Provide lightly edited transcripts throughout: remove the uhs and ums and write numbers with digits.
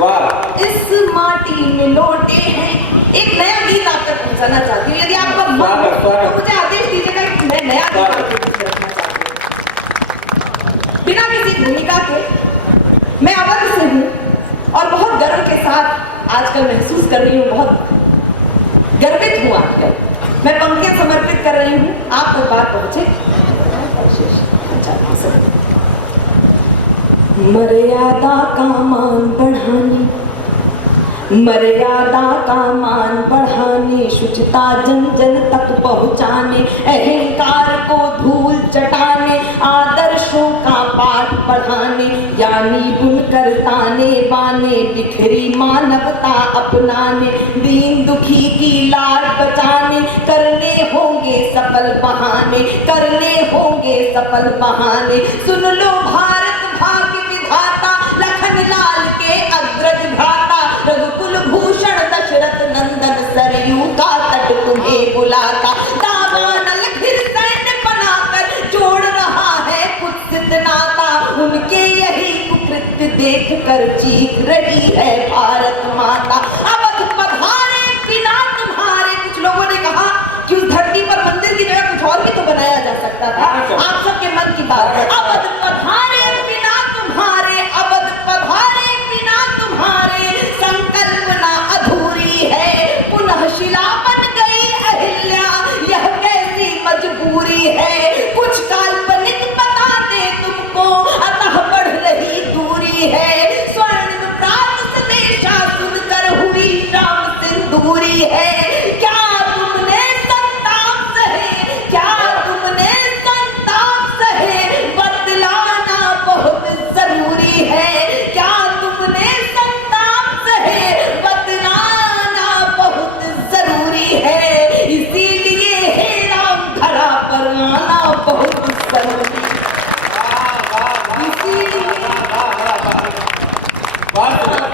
वाह। इस माटी में लौटे हैं। एक नया गीत आप तक पहुंचाना चाहती हूँ, यदि आपका मन हो तो मुझे आदेश दीजिएगा कि मैं नया गीत आपके बीच रखना चाहती हूँ। बिना किसी भूमिका के मैं अवध से हूँ और बहुत गर्व के साथ आजकल महसूस कर रही हूँ, बहुत गर्वित हूँ आजकल। मैं पंक्तियां समर्पित कर रही हूँ, आप तक बात पहुंचे। मर्यादा का मान बढ़ाने, मर्यादा का मान बढ़ाने, शुचिता जन जन तक पहुँचाने, अहंकार को धूल चटाने, आदर्शों का पाठ पढ़ाने, यानी बुनकर ताने बाने, बिखरी मानवता अपनाने, दीन दुखी की लाज बचाने, करने होंगे सफल बहाने, करने होंगे सफल बहाने। सुन लो भारत भाग्य विधाता, लखन लाल के अग्रज भ्राता, रघुकुल भूषण दशरथ नंदन, सरयू का तट तुम्हें बुलाता, दावानल फिर सैन्य बनाकर जोड़ रहा है कुत्सित नाता, उनके यही कुकृत्य देख कर चीख रही है भारत माता। अवध पधारे बिना तुम्हारे, कुछ लोगों ने कहा कि उस धरती पर मंदिर की जगह कुछ और भी तो बनाया जा सकता था, आप सबके मन की बात है। अवध पधारे बिना तुम्हारे, अवध पधारे बिना तुम्हारे, संकल्पना अधूरी है, पुनः शिला बन गई अहिल्या, यह कैसी मजबूरी है, कुछ काल्पनिक बता दे तुमको, अतः बढ़ रही दूरी है, स्वर्ण प्राप्त संदेशा सुनकर हुई शाम सिंदूरी है, क्या तुमने संताप सहे, क्या तुमने संताप सहे, बतलाना बहुत जरूरी है, क्या तुमने संताप सहे, बतलाना बहुत जरूरी है, इसीलिए हे राम धरा पर आना बहुत जरूरी है, इसीलिए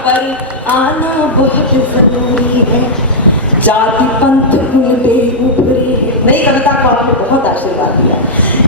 पर आना बहुत जरूरी है, जाति पंथ कुल बे उभरे हैं। नई कविता को आपने बहुत आशीर्वाद दिया।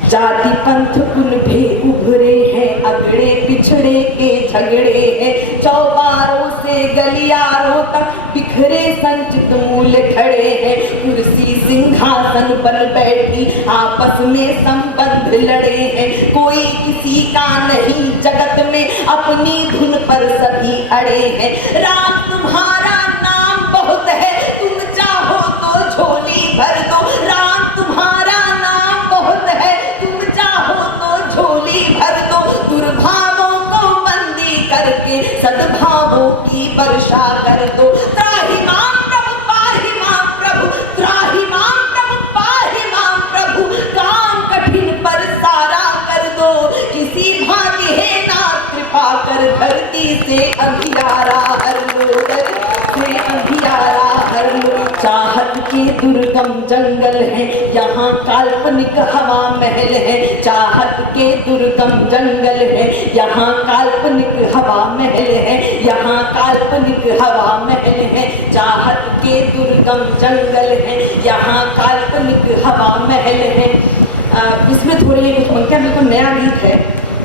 जाति पंथ कुल भे उभरे हैं, अगड़े पिछड़े के झगड़े हैं, चौबारों से गलियारों तक बिखरे संचित मूल खड़े हैं, कुर्सी सिंहासन बन बैठी आपस में संबंध लड़े हैं, कोई किसी का नहीं जगत में, अपनी धुन पर सभी अड़े हैं, राम तुम्हारा नाम बहुत है, तुम चाहो तो झोली भर दो, राम तुम्हारा नाम बहुत है, तुम चाहो तो झोली भर दो, दुर्भावों को बंदी करके सद्भावों की वर्षा कर दो, त्राहि माम प्रभु पाहि माम प्रभु, त्राहि माम प्रभु पाहि माम प्रभु, काम कठिन पर सारा कर दो, किसी भांति है नाथ कृपा कर, धरती से अंधियारा हर लो, से अंधियारा हर लो, चाहत के दुर्गम जंगल है, यहाँ काल्पनिक हवा महल है, चाहत के दुर्गम जंगल है, यहाँ काल्पनिक हवा महल है, यहाँ काल्पनिक हवा महल है, चाहत के दुर्गम जंगल है, यहाँ काल्पनिक हवा महल है। इसमें थोड़ी कुछ पंक्तियां, बिल्कुल नया गीत है।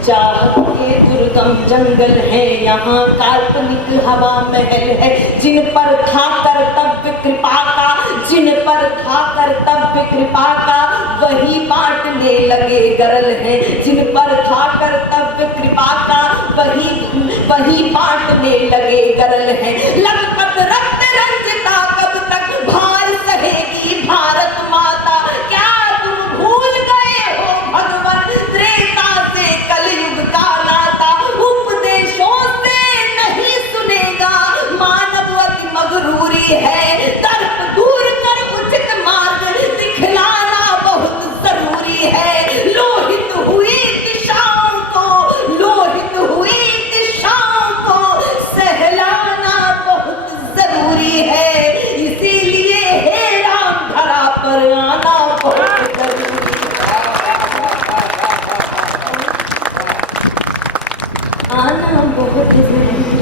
चाहत के दुर्गम जंगल है, यहाँ काल्पनिक हवा महल है, जिन पर था कर्तव्य कृपा का, जिन पर था कर्तव्य कृपा का, वही बांटने लगे गरल है, जिन पर था कर्तव्य कृपा का, वही बांटने लगे गरल है, लखपत रक्त रंजिता कब तक भार सहेगी भारत माता, क्या तुम भूल गए हो भगवान त्रेता से कलयुग का नाता, उपदेशों से नहीं सुनेगा मानव अति मगरूरी है, दर्प दूर कर उचित मार्ग दिखलाना बहुत जरूरी है, लोहित हुई दिशाओं को, लोहित हुई दिशाओं को सहलाना बहुत जरूरी है, इसीलिए हे राम धरा पर आना बहुत जरूरी है, आना बहुत जरूरी है।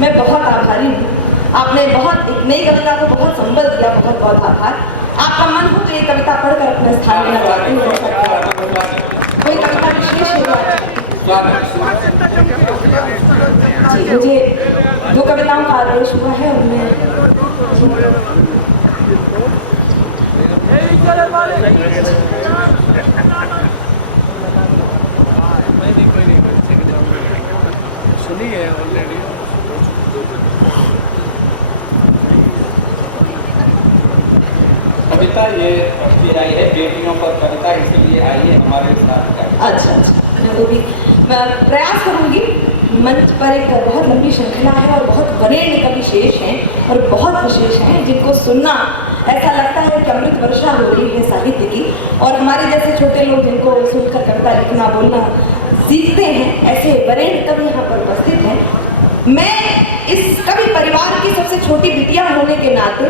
मैं बहुत आभारी हूँ, आपने बहुत एक नई कविता को बहुत संबल दिया, बहुत बहुत आभार। आपका मन हो तो ये कविता पढ़कर अपना स्थान लेना चाहती हूँ, कोई कविता विशेष है जी, मुझे दो कविताओं का आदेश हुआ है उनमें सुनी है ऑलरेडी। कविता ये आई है बेटियों पर कविता, इसलिए आई है हमारे साथ। अच्छा मैं वो भी मैं प्रयास करूंगी। मंच पर एक बहुत लंबी श्रृंखला है और बहुत वरेण्य कवि शेष हैं और बहुत विशेष हैं जिनको सुनना ऐसा लगता है कि अमृत वर्षा हो रही है साहित्य की। और हमारे जैसे छोटे लोग जिनको सुनकर कविता लिखना बोलना सीखते हैं, ऐसे वरेण्य कवि यहाँ पर उपस्थित हैं। मैं इस कवि परिवार की सबसे छोटी बिटिया होने के नाते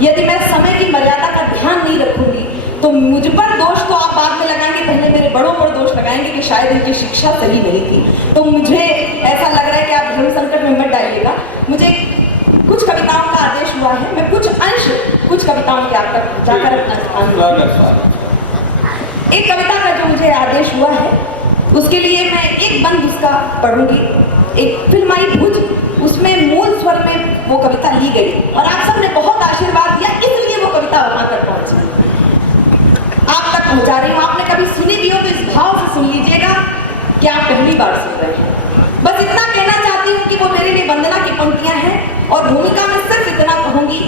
यदि मैं समय की मर्यादा का ध्यान नहीं रखूंगी तो मुझ पर दोष तो आप बाद में लगाएंगे, पहले मेरे बड़ों पर दोष लगाएंगे कि शायद इनकी शिक्षा सही नहीं थी। तो मुझे ऐसा लग रहा है कि आप धर्म संकट में मत डालिएगा। मुझे कुछ कविताओं का आदेश हुआ है, मैं कुछ अंश कुछ कविताओं के आप तक जाकर अपना स्थान। एक कविता का जो मुझे आदेश हुआ है उसके लिए मैं एक बंद उसका पढ़ूंगी। एक फिल्म आई भुज, उसमें मूल स्वर में वो कविता ली गई और आप सबने बहुत आशीर्वाद दिया, इसलिए वो कविता वहां तक पहुंची, आप तक पहुंचा रही हूँ। आपने कभी सुनी भी हो तो इस भाव से सुन लीजिएगा कि आप पहली बार सुन रहे हैं। बस इतना कहना चाहती हूँ कि वो मेरे लिए वंदना की पंक्तियां हैं और भूमिका में सिर्फ इतना कहूंगी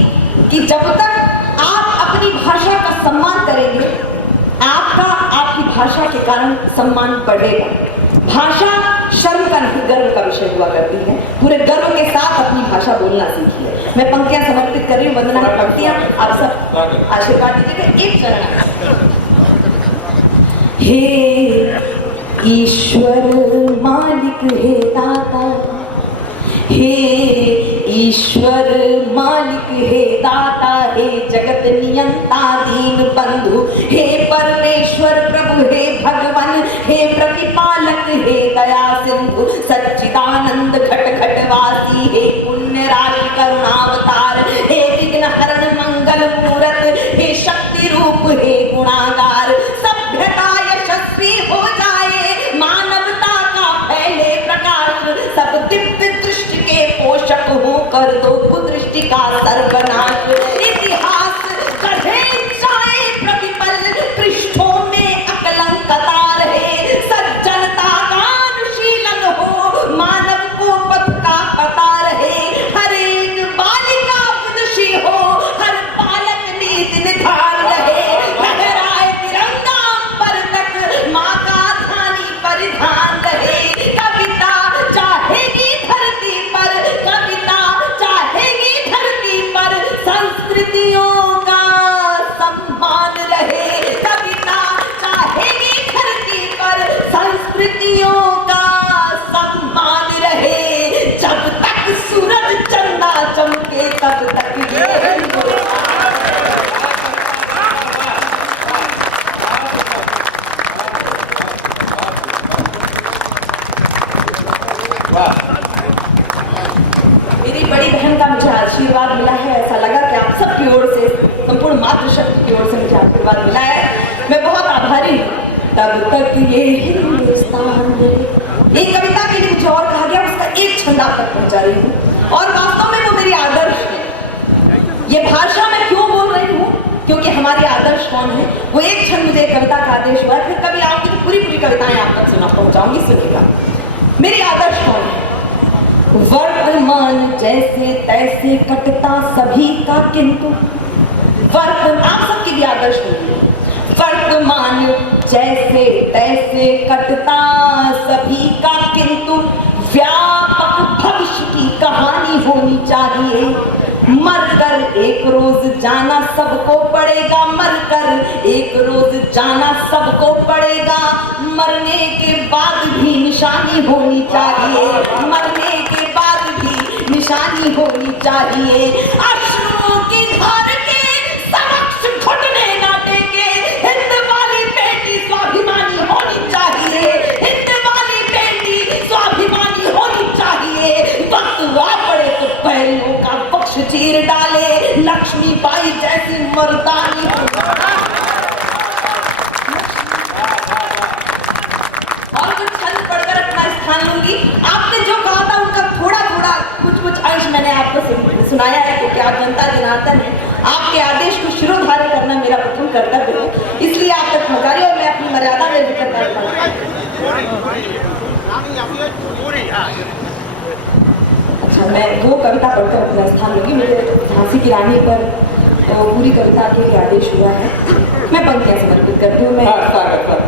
कि जब तक आप अपनी भाषा का सम्मान करेंगे, आपका आपकी भाषा के कारण सम्मान बढ़ेगा। भाषा शर्म का नहीं, गर्व का विषय हुआ करती है। पूरे गर्व के साथ अपनी भाषा बोलना सीखिए। मैं पंक्तियां समर्पित कर रही हूँ, वंदना की पंक्तियां, आप सब आशीर्वाद दीजिएगा। एक चरण, हे ईश्वर मालिक हे दाता, हे ईश्वर मालिक हे दाता, हे जगत नियंता दीन बंधु, हे परमेश्वर प्रभु, हे भगवान, हे प्रतिपालक, हे दया सिंधु, सच्चिदानंद घट घटवासी, हे पुण्य राशि करुणावतार, हे विघ्न हरण मंगल मूरत, हे शक्ति रूप, हे गुणागार, सभ्यता यशस्वी हो जाए, मानवता का फैले प्रकाश, सब दिव्य दृष्टि के पोषक हो कर दो कुदृष्टि का सर्वनाश, इतिहास गढ़े जाए प्रतिपल, पृष्ठों में अकलंकता रहे, सज्जनता का अनुशीलन हो, मानव को पथ का पता रहे, हर एक बालिका विदुषी हो, हर बालक नीति निधान रहे, लहराए तिरंगा अंबर तक, माँ का धानी परिधान रहे। कविता चाहेगी धरती पर, कविता चाहेगी धरती पर, संस्कृतियों का सम्मान रहे। कविता चाहेगी धरती पर, संस्कृतियों का सम्मान रहे। जब तक सूरज चंदा चमके तब तक ये मेरी बड़ी बहन का मुझे आशीर्वाद मिला है। ऐसा लगा कि आप सबकी ओर से, संपूर्ण मातृशक्ति की ओर से मुझे आशीर्वाद मिला है। मैं बहुत आभारी हूँ। तब तक ये हिंदुस्तान रहे, एक कविता के लिए मुझे और कहा गया, उसका एक छंद आप तक पहुंचा रही हूँ और वास्तव में वो मेरी आदर्श है। ये भाषा मैं क्यों बोल रही हूँ, क्योंकि हमारे आदर्श कौन है। वो एक छंद मुझे कविता का आदेश हुआ है, फिर कभी आऊंगी तो पूरी पूरी कविताएं आप तक सुना पहुंचाऊंगी, सुनिएगा। मेरी आदर्श कौन है। वर्तमान जैसे तैसे कटता सभी का किंतु, वर्तमान आप सबकी भी आदर्श होगी। वर्तमान जैसे तैसे कटता सभी का किंतु, व्यापक भविष्य की कहानी होनी चाहिए। मरकर एक रोज जाना सबको पड़ेगा, मरकर एक रोज जाना सबको पड़ेगा। मरने के बाद भी निशानी होनी चाहिए, मरने के बाद भी निशानी होनी चाहिए। अश्रुओं की धार के समक्ष घुटने ना टेके, हिंद वाली बेटी स्वाभिमानी होनी चाहिए, हिंद वाली बेटी स्वाभिमानी होनी चाहिए। वक्त आ पड़े तो पैरों का पक्ष चीर डाले, लक्ष्मी बाई जैसी मर्दानी हो। और कुछ छंद पढ़कर अपना स्थान लूंगी। आपने जो कहा था उनका थोड़ा थोड़ा कुछ कुछ सुनाया है, तो क्या जनता जनार्दन है, आपके आदेश को शिरोधार्य करना मेरा प्रथम कर्तव्य है, इसलिए आप तक पहुंचाई और मैं अपनी मर्यादा में जिक्र करता हूँ। अच्छा, मैं वो कविता पढ़कर अपना स्थान लूंगी। मेरे झांसी की रानी पर तो पूरी कविता के लिए आदेश हुआ है, मैं पंक्तियां समर्पित करती हूँ। मैं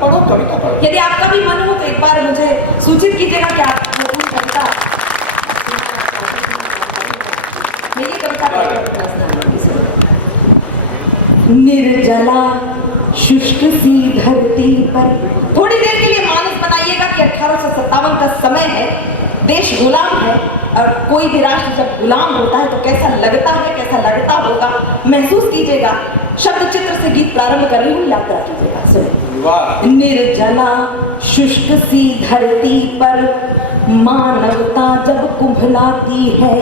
पढ़ो कविता पढ़ो। यदि आपका भी मन हो तो एक बार मुझे सूचित कीजिएगा कि आप वो पूरी कविता मेरी कविता निर्जला शुष्क सी धरती पर। थोड़ी देर के लिए मानस बनाइएगा कि 1857 का समय है, देश गुलाम है, और कोई भी राष्ट्र जब गुलाम होता है तो कैसा लगता है, कैसा लगता होगा, महसूस कीजिएगा। शब्द चित्र से गीत प्रारंभ कर रही हूँ, यात्रा कीजिएगा। सुनिए। निर्जला शुष्क सी धरती पर मानवता जब कुंभलाती है,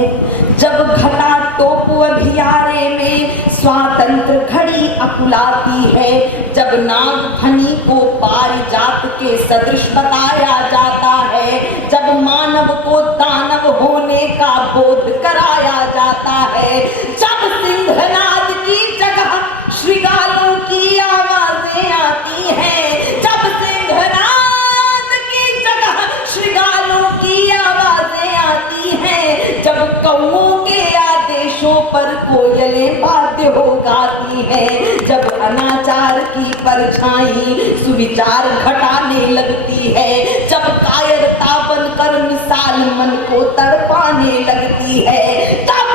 जब घटा टोप अंधियारे में स्वातंत्र घड़ी अकुलाती है, जब नाग फनी को पारिजात के सदृश बताया जाता है, जब मानव को दानव होने का बोध कराया जाता है, जब सिंहनाद की जगह श्रृगालों की आवाजें आती हैं, जब सिंहनाद की जगह श्रृगालों की आवाजें आती हैं, जब कौओं के आदेशों पर कोयलें वाद्य हो गाती हैं, जब अनाचार की परछाई सुविचार घटाने लगती है, जब कायरता बनकर मिसाल मन को तड़पाने लगती है, तब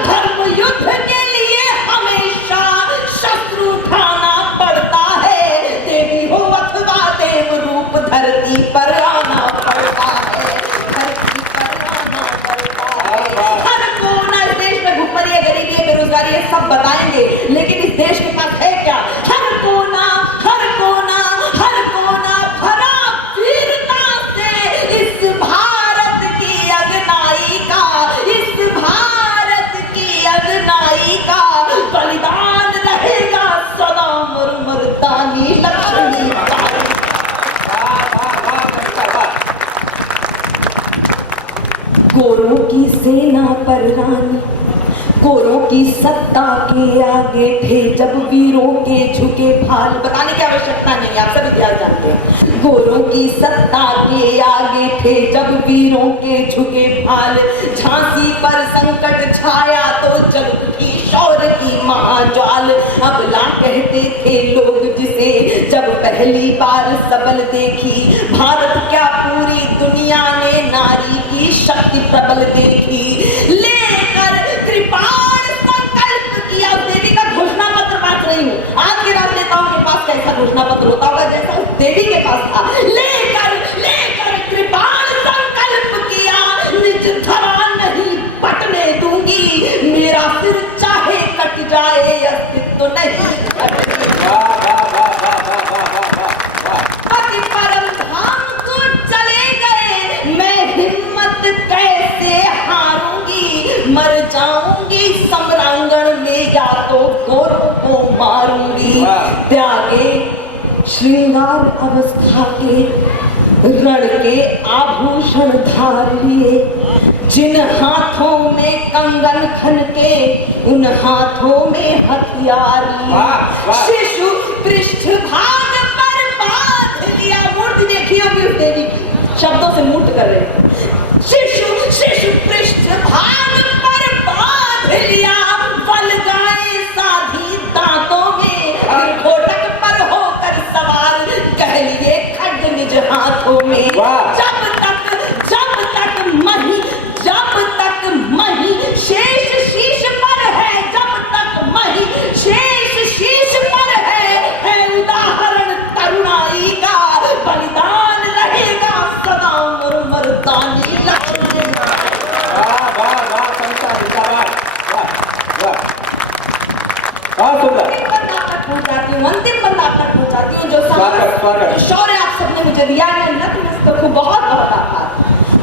धर्म युद्ध के लिए हमेशा शस्त्र उठाना पड़ता है। देवी हो अथवा देव रूप धरती पर आना पड़ता है, धरती पर आना पड़ता है। हर कोना इस देश में भूखमरी, गरीबी, बेरोजगारी ये सब बताएंगे, लेकिन इस देश के पास है क्या? हर कोना भरा वीरता से इस भारत की अगनाई का, इस भारत की अगनाई का बलिदान रहेगा सदा मरमरदानी लक्ष्मी का। गोरों की सेना पर रानी, गोरों की सत्ता के आगे थे जब वीरों के झुके भाल। बताने की आवश्यकता नहीं, आप सब इतिहास जानते हैं। गोरों की सत्ता के आगे थे जब वीरों के झुके भाल, झांसी पर संकट छाया तो जग उठी शौर्य की महाज्वाल। अबला कहते थे लोग जिसे जब पहली बार सबल देखी, भारत क्या पूरी दुनिया ने नारी की शक्ति प्रबल देखी। लेकर कृपाण संकल्प किया, देवी का घोषणा पत्र बांट रही हूँ। आज के राजनेताओं के पास कैसा घोषणा पत्र होता होगा जैसा उस देवी के पास था। लेकर कृपाण संकल्प किया, निज धरा नहीं पटने दूंगी, मेरा सिर चाहे कट जाए अस्तित्व नहीं हटने। पति परम धाम को चले गए, मैं हिम्मत कैसे हारूंगी, मर जाऊंगी सम्रांगण में या तो गोरों को मारूंगी। त्यागे श्रृंगार अवस्था के रण के आभूषण धार लिए, जिन हाथों में कंगन खन के उन हाथों में हथियार लिए। शिशु पृष्ठ भाग पर बांध लिया, मूर्ति देखी होगी उस देवी की, शब्दों से मूर्त कर रहे। शिशु पृष्ठ भाग पर बांध लिया, बल गाए साधी दांतों में, घोटक पर होकर सवार कह लिए खड्ग निज हाथों में। जब तक मही शेष शीश पर है, जब तक मही शेष शीश पर है उदाहरण तरुणाई का, बलिदान रहेगा सदा मरमरदानी लक्ष्मी। अंतिम बंदा तक पहुंचाती हूँ, जो शौर्य आप सबने मुझे दिया है, नतमस्तक हूँ, बहुत बहुत आभार।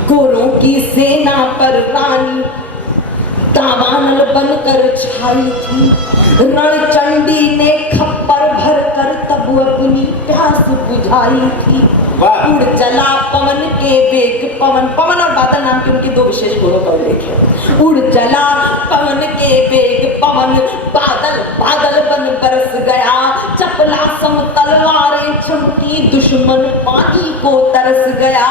गोरों की सेना पर रानी दावानल बनकर छाई थी, रणचंडी ने खप्पर भर कर तब अपनी प्यास बुझाई थी। उड़ चला पवन के वेग, पवन और बादल नाम के उनके दो विशेष गुणों का उल्लेख है। उड़ चला पवन के वेग पवन, बादल बादल बन बरस गया, चपला सम तलवारें चमकी, दुश्मन पानी को तरस गया।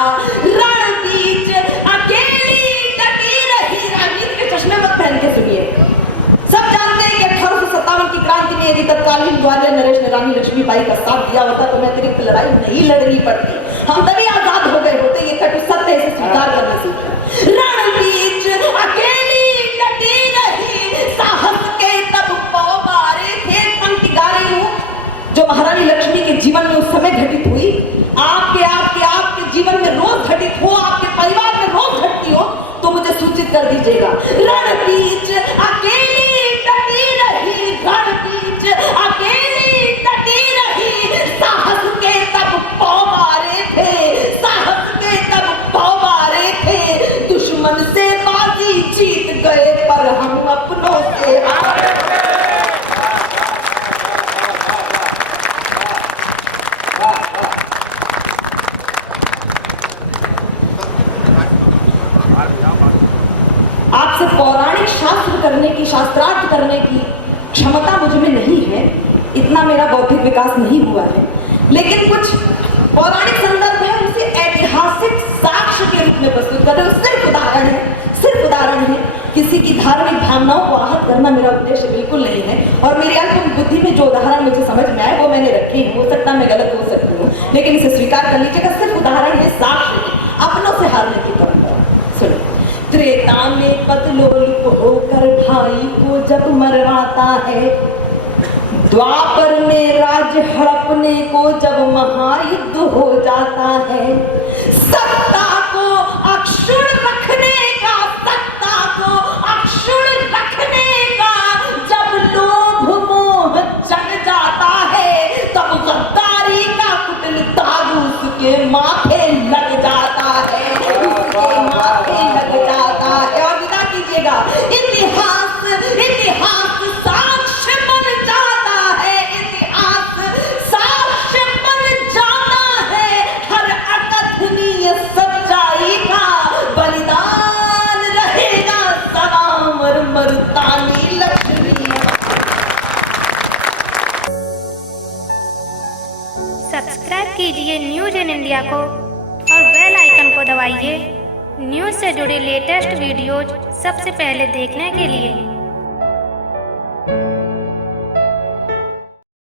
रण बीच अकेली डटी रही, राजनीति के चश्मे मत पहन के सुनिए। सब जानते हैं कि 1857 की क्रांति में यदि तत्कालीन ग्वालियर नरेश ने रानी लक्ष्मीबाई का साथ दिया होता तो मैं अतिरिक्त लड़ाई नहीं लड़नी पड़ती, हम तभी आजाद हो गए होते। ये कटु सत्य है, इसे स्वीकार करना सीखिए। रण बीच अकेली डटी रही, साहस के तब पांव मारे थे। पंक्ति गा रही हूं जो महारानी लक्ष्मी के जीवन में उस समय घटित हुई। आपके जीवन में रोज घटित हो, आपके परिवार में रोज घटती हो तो मुझे सूचित कर दीजिएगा। रण बीच अकेली डटी रही, रण बीच अकेली डटी रही, साहस के तब पांव मारे थे, साहस के तब पांव मारे थे। दुश्मन से बाजी जीत गए पर हम अपनों से हारे। आपसे पौराणिक शास्त्र करने की, शास्त्रार्थ करने की क्षमता मुझ में नहीं है, इतना मेरा बौद्धिक विकास नहीं हुआ है, लेकिन कुछ पौराणिक संदर्भ है उसे ऐतिहासिक साक्ष्य के रूप में प्रस्तुत कर रहे हो। सिर्फ उदाहरण है, सिर्फ उदाहरण है। किसी की धार्मिक भावनाओं को आहत करना मेरा उद्देश्य बिल्कुल नहीं है, और मेरी अल्प बुद्धि में जो उदाहरण मुझे समझ में आए वो मैंने रखे हैं। हो सकता मैं गलत हो सकती हूँ, लेकिन इसे स्वीकार कर लीजिएगा। सिर्फ उदाहरण है, साक्ष्य है अपनों से हारने की परंपरा। सुनो। त्रेता में पतलोलुप होकर भाई को जब मरवाता है, द्वापर में राज हड़पने को जब महायुद्ध हो जाता है, सत्ता को अक्षुण रखने का, सत्ता को अक्षुण रखने का जब लोभ मोह जग जाता है, तब गद्दारी का कुटिल दाग उसके माथे लग जाता है, उसके माथे लग जाता है। और विदा कीजिएगा, इतिहास इतिहास साक्ष्य बन जाता है, इतिहास साक्ष्य बन जाता है। हर अकथनीय सच्चाई का बलिदान रहेगा सलाम मरतानी लक्ष्मी। सब्सक्राइब कीजिए न्यूज इन इंडिया को और बेल आइकन को दबाइए न्यूज से जुड़े लेटेस्ट वीडियोज सबसे पहले देखने के लिए।